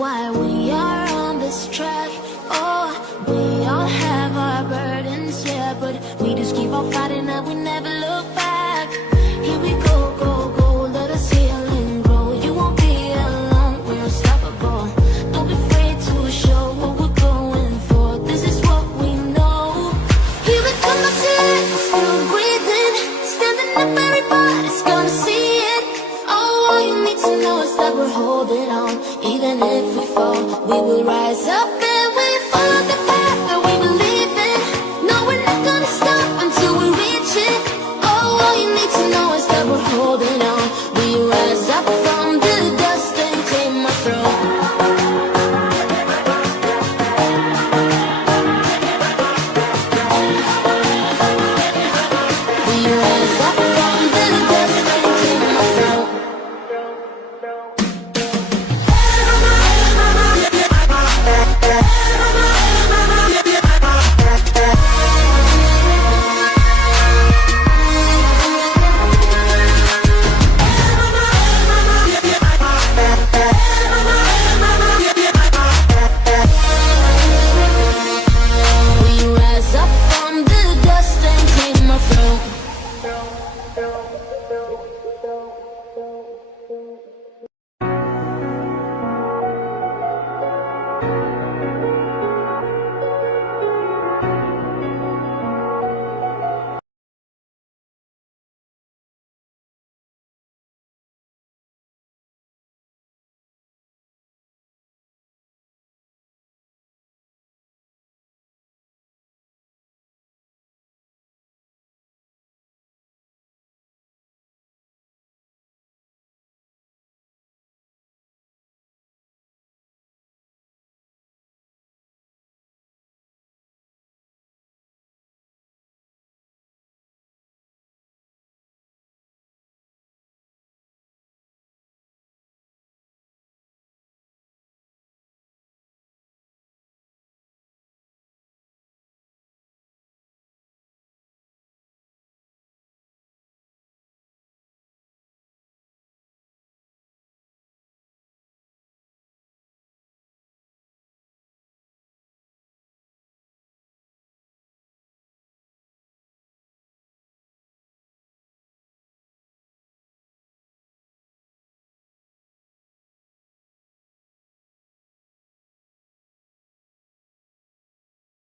why we are on this track. Oh, we all have our burdens, yeah, but we just keep on fighting and we never look back. Here we go, go, go, let us heal and grow. You won't be alone, we're unstoppable. Don't be afraid to show what we're going for. This is what we know. Here we come, my tears, still breathing, standing up, everybody's gonna see it. Oh, all you need to know is that we're holding on. Even if we fall, we will rise up and we